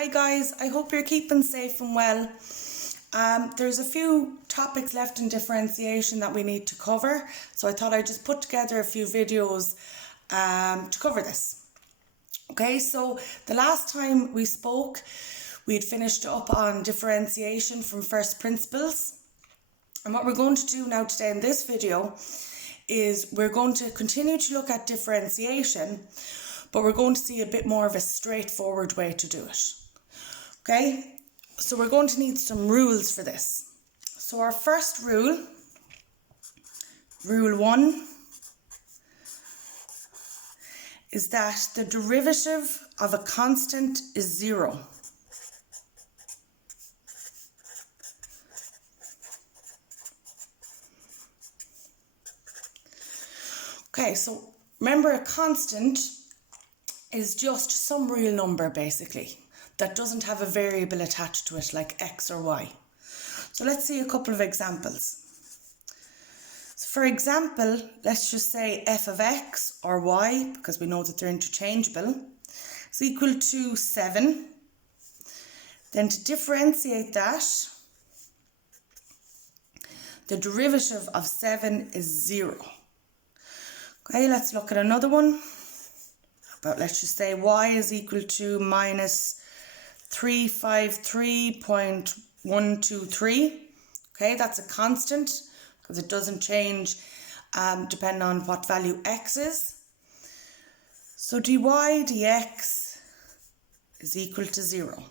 Hi guys, I hope you're keeping safe and well. There's a few topics left in differentiation that we need to cover, so I thought I'd just put together a few videos to cover this. Okay, so the last time we spoke, we had finished up on differentiation from first principles. And what we're going to do now today in this video is we're going to continue to look at differentiation, but we're going to see a bit more of a straightforward way to do it. Okay, so we're going to need some rules for this. So our first rule, rule 1, is that the derivative of a constant is 0. Okay, so remember, a constant is just some real number basically that doesn't have a variable attached to it like x or y. So let's see a couple of examples. So for example, let's just say f of x or y, because we know that they're interchangeable, is equal to 7. Then to differentiate that, the derivative of 7 is 0. Okay, let's look at another one. But let's just say y is equal to minus 353.123. Okay, that's a constant because it doesn't change depending on what value x is. So dy dx is equal to 0.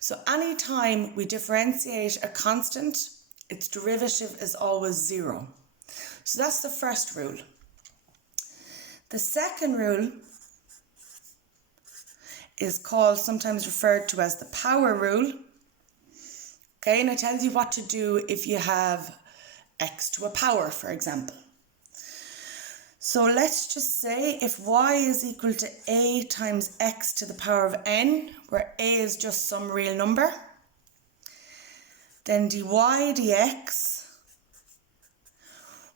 So anytime we differentiate a constant, its derivative is always 0. So that's the first rule. The second rule is sometimes referred to as the power rule. Okay, and it tells you what to do if you have x to a power, for example. So let's just say if y is equal to a times x to the power of n, where a is just some real number, then dy dx,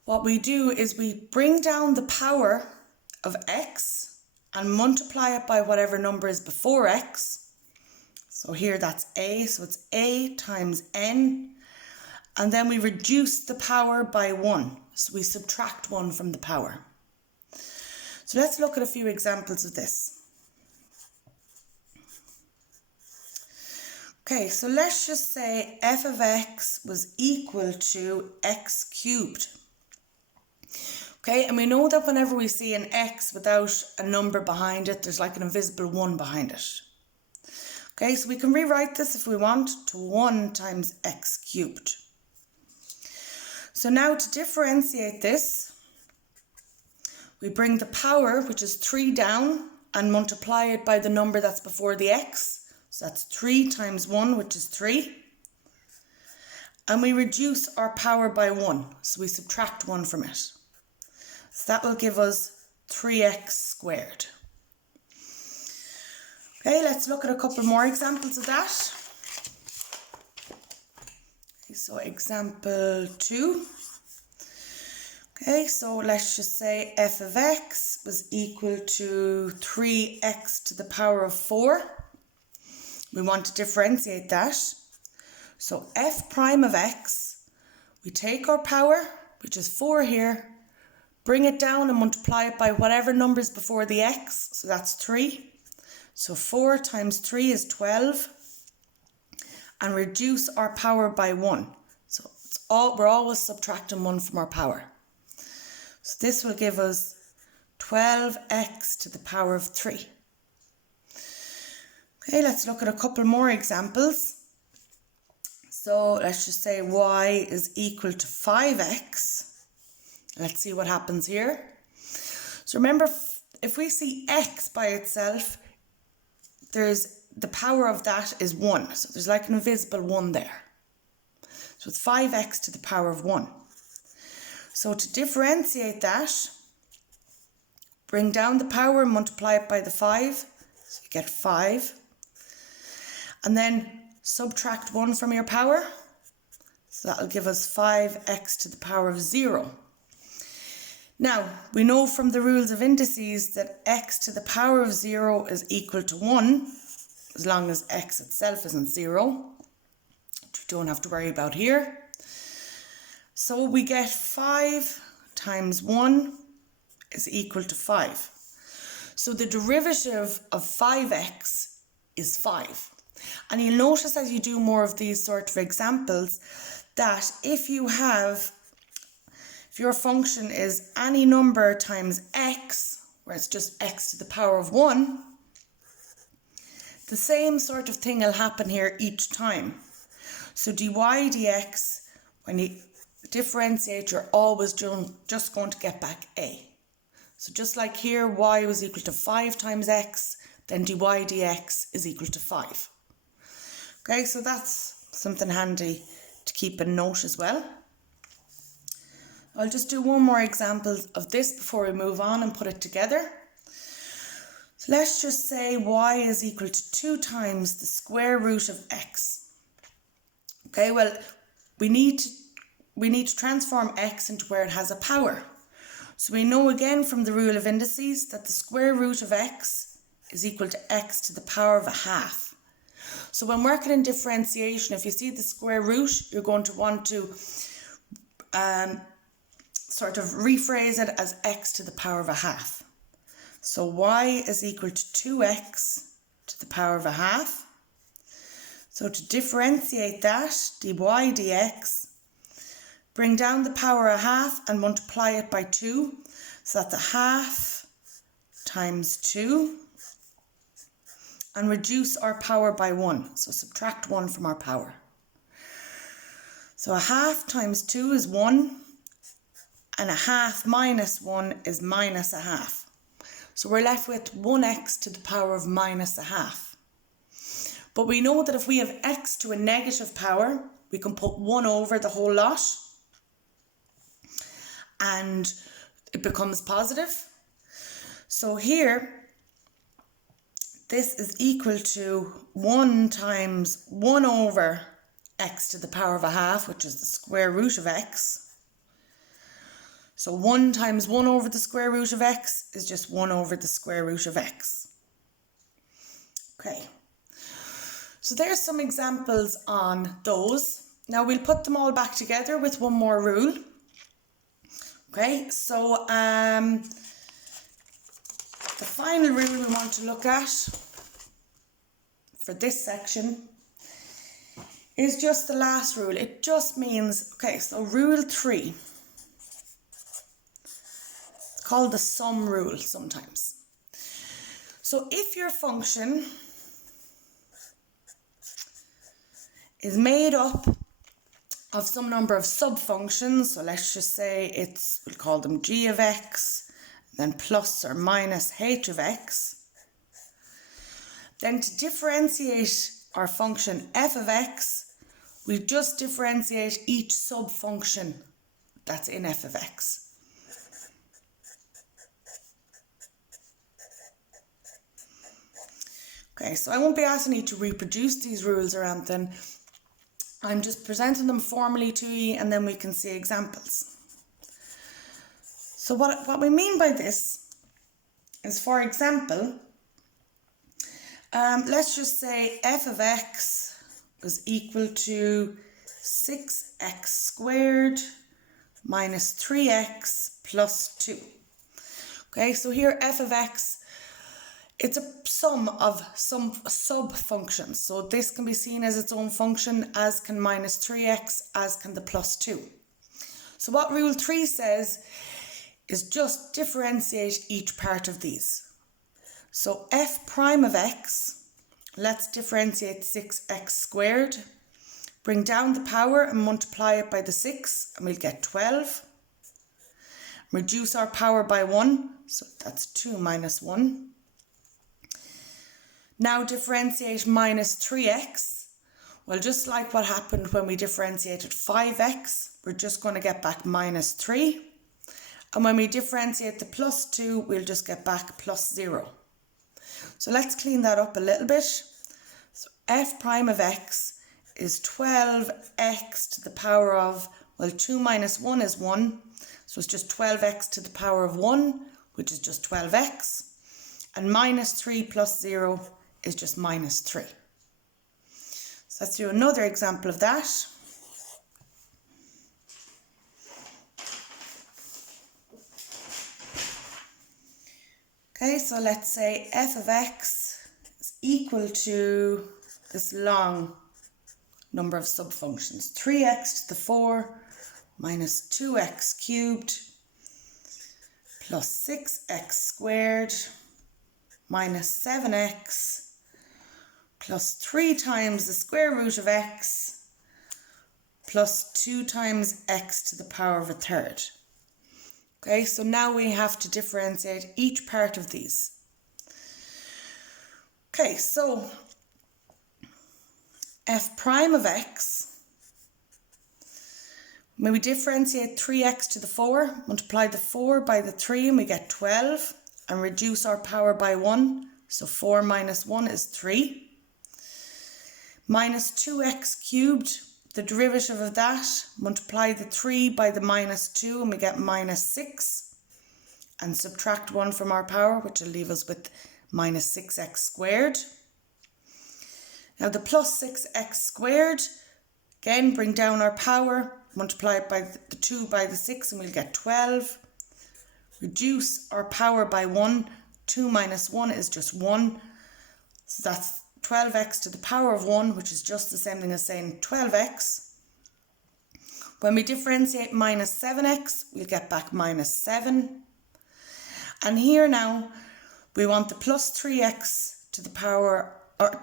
what we do is we bring down the power of x and multiply it by whatever number is before x. So here that's a, so it's a times n, and then we reduce the power by 1, so we subtract 1 from the power. So let's look at a few examples of this. Okay, so let's just say f of x was equal to x cubed. Okay, and we know that whenever we see an x without a number behind it, there's like an invisible 1 behind it. Okay, so we can rewrite this if we want to 1 times x cubed. So now to differentiate this, we bring the power, which is 3, down and multiply it by the number that's before the x. So that's 3 times 1, which is 3. And we reduce our power by 1, so we subtract 1 from it. So that will give us 3x squared. Okay, let's look at a couple more examples of that. Okay, so example 2. Okay, so let's just say f of x was equal to 3x to the power of 4. We want to differentiate that. So f prime of x, we take our power, which is 4 here, bring it down and multiply it by whatever number is before the x, so that's 3. So 4 times 3 is 12, and reduce our power by 1. So we're always subtracting 1 from our power. So this will give us 12x to the power of 3. Okay, let's look at a couple more examples. So let's just say y is equal to 5x. Let's see what happens here. So remember, if we see x by itself, there's the power of that is 1. So there's like an invisible 1 there. So it's 5x to the power of 1. So to differentiate that, bring down the power and multiply it by the 5. So you get 5. And then subtract 1 from your power. So that'll give us 5x to the power of 0. Now, we know from the rules of indices that x to the power of 0 is equal to 1. as long as x itself isn't 0, which we don't have to worry about here. So we get 5 times 1 is equal to 5. So the derivative of 5x is 5. And you'll notice as you do more of these sort of examples that if your function is any number times x, where it's just x to the power of 1, the same sort of thing will happen here each time. So dy dx, when you differentiate, you're always just going to get back a. So just like here, y was equal to 5 times x, then dy dx is equal to 5. Okay, so that's something handy to keep a note as well. I'll just do one more example of this before we move on and put it together. So let's just say y is equal to 2 times the square root of x. Okay, well, we need to transform x into where it has a power. So we know again from the rule of indices that the square root of x is equal to x to the power of a half. So when working in differentiation, if you see the square root, you're going to want to sort of rephrase it as x to the power of a half. So y is equal to 2x to the power of a half. So to differentiate that, dy dx, bring down the power a half and multiply it by 2. So that's a half times 2. And reduce our power by 1. So subtract 1 from our power. So a half times 2 is 1. And a half minus 1 is minus a half. So we're left with 1x to the power of minus a half. But we know that if we have x to a negative power, we can put 1 over the whole lot. And it becomes positive. So here, this is equal to 1 times 1 over x to the power of a half, which is the square root of x. So 1 times 1 over the square root of x is just 1 over the square root of x. Okay, so there's some examples on those. Now we'll put them all back together with one more rule. Okay, so the final rule we want to look at for this section is just the last rule. It just means, okay, so rule 3. Called the sum rule sometimes. So if your function is made up of some number of sub-functions, so let's just say we'll call them g of x, then plus or minus h of x, then to differentiate our function f of x, we just differentiate each sub-function that's in f of x. Okay, so I won't be asking you to reproduce these rules or anything. I'm just presenting them formally to you and then we can see examples. So what we mean by this is, for example, let's just say f of x is equal to 6x squared minus 3x plus 2. Okay, so here f of x, it's a sum of some sub-functions. So this can be seen as its own function, as can minus 3x, as can the plus 2. So what rule 3 says is just differentiate each part of these. So f prime of x, let's differentiate 6x squared. Bring down the power and multiply it by the 6 and we'll get 12. Reduce our power by 1, so that's 2 minus 1. Now differentiate minus 3x. Well, just like what happened when we differentiated 5x, we're just going to get back minus 3. And when we differentiate the plus 2, we'll just get back plus 0. So let's clean that up a little bit. So f prime of x is 12x to the power of, well, 2 minus 1 is 1. So it's just 12x to the power of 1, which is just 12x. And minus 3 plus 0 is just minus 3. So let's do another example of that. Okay, so let's say f of x is equal to this long number of subfunctions. 3x to the 4 minus 2x cubed plus 6x squared minus 7x plus 3 times the square root of x plus 2 times x to the power of a third. Okay, so now we have to differentiate each part of these. Okay, so f prime of x, when we differentiate 3x to the 4, multiply the 4 by the 3 and we get 12, and reduce our power by 1, so 4 minus 1 is 3. Minus 2x cubed, the derivative of that, multiply the 3 by the minus 2 and we get minus 6, and subtract 1 from our power, which will leave us with minus 6x squared. Now the plus 6x squared, again bring down our power, multiply it by the 2 by the 6 and we'll get 12. Reduce our power by 1, 2 minus 1 is just 1, so that's 12x to the power of 1, which is just the same thing as saying 12x. When we differentiate minus 7x, we'll get back minus 7. And here now, we want the plus 3x to the power, or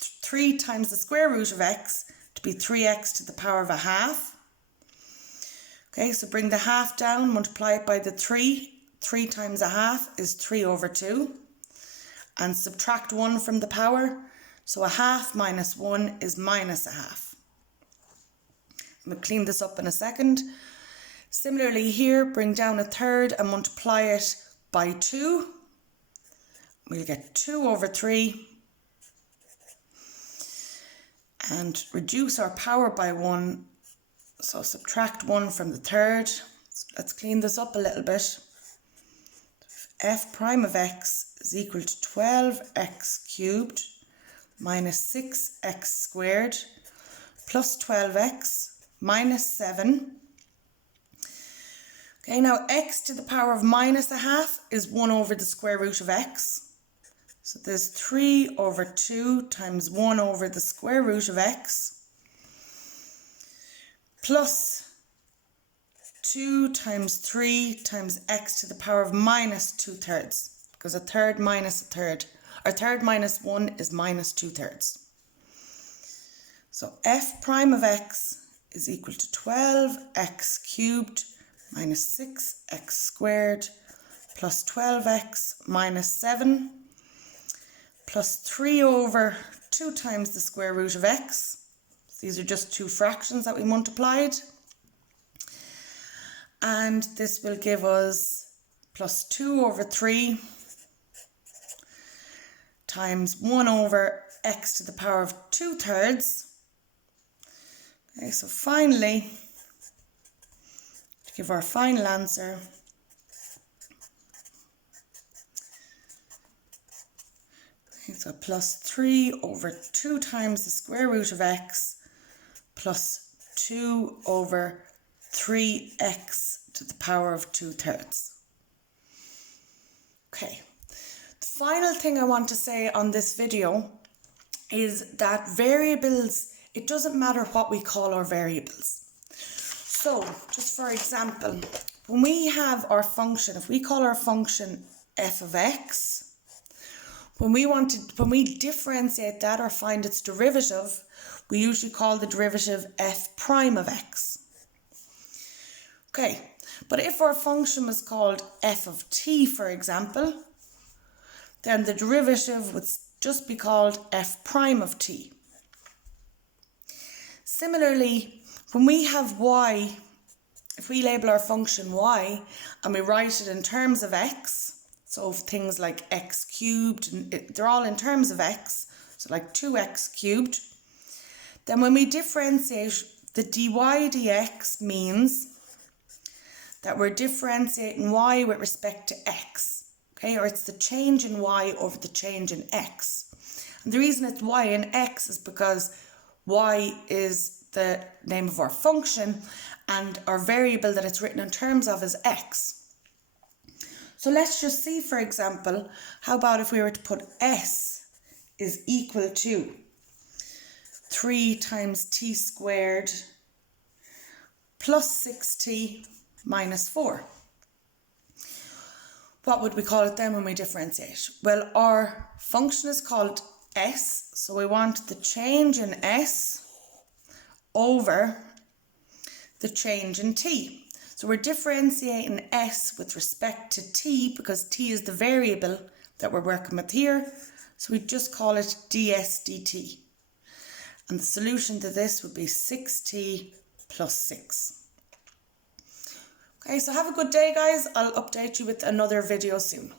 3 times the square root of x to be 3x to the power of a half. Okay, so bring the half down, multiply it by the 3. 3 times a half is 3 over 2. And subtract 1 from the power. So a half minus 1 is minus a half. We'll clean this up in a second. Similarly here, bring down a third and multiply it by 2. We'll get 2 over 3. And reduce our power by 1. So subtract 1 from the third. So let's clean this up a little bit. F prime of x is equal to 12x cubed minus 6x squared plus 12x minus 7. Okay, now x to the power of minus a half is 1 over the square root of x. So there's 3 over 2 times 1 over the square root of x plus 2 times 3 times x to the power of minus 2/3, because a third minus a third, or third minus 1 is minus 2/3. So f prime of x is equal to 12x cubed minus 6x squared plus 12x minus 7 plus 3 over 2 times the square root of x. These are just two fractions that we multiplied. And this will give us plus 2 over 3 times 1 over x to the power of 2/3. Okay, so finally, to give our final answer, okay, so plus 3 over 2 times the square root of x plus 2 over 3x to the power of 2/3. Okay, the final thing I want to say on this video is that variables, it doesn't matter what we call our variables. So, just for example, when we have our function, if we call our function f of x, when we differentiate that or find its derivative, we usually call the derivative f prime of x. Okay, but if our function was called f of t, for example, then the derivative would just be called f prime of t. Similarly, when we have y, if we label our function y and we write it in terms of x, so things like x cubed, they're all in terms of x, so like 2x cubed, then when we differentiate, the dy dx means that we're differentiating y with respect to x, okay, or it's the change in y over the change in x. And the reason it's y and x is because y is the name of our function and our variable that it's written in terms of is x. So let's just see, for example, how about if we were to put s is equal to 3 times t squared plus 6t minus 4. What would we call it then when we differentiate? Well, our function is called s, so we want the change in s over the change in t. So we're differentiating s with respect to t because t is the variable that we're working with here. So we just call it ds dt. And the solution to this would be 6t plus 6. Okay, so have a good day, guys. I'll update you with another video soon.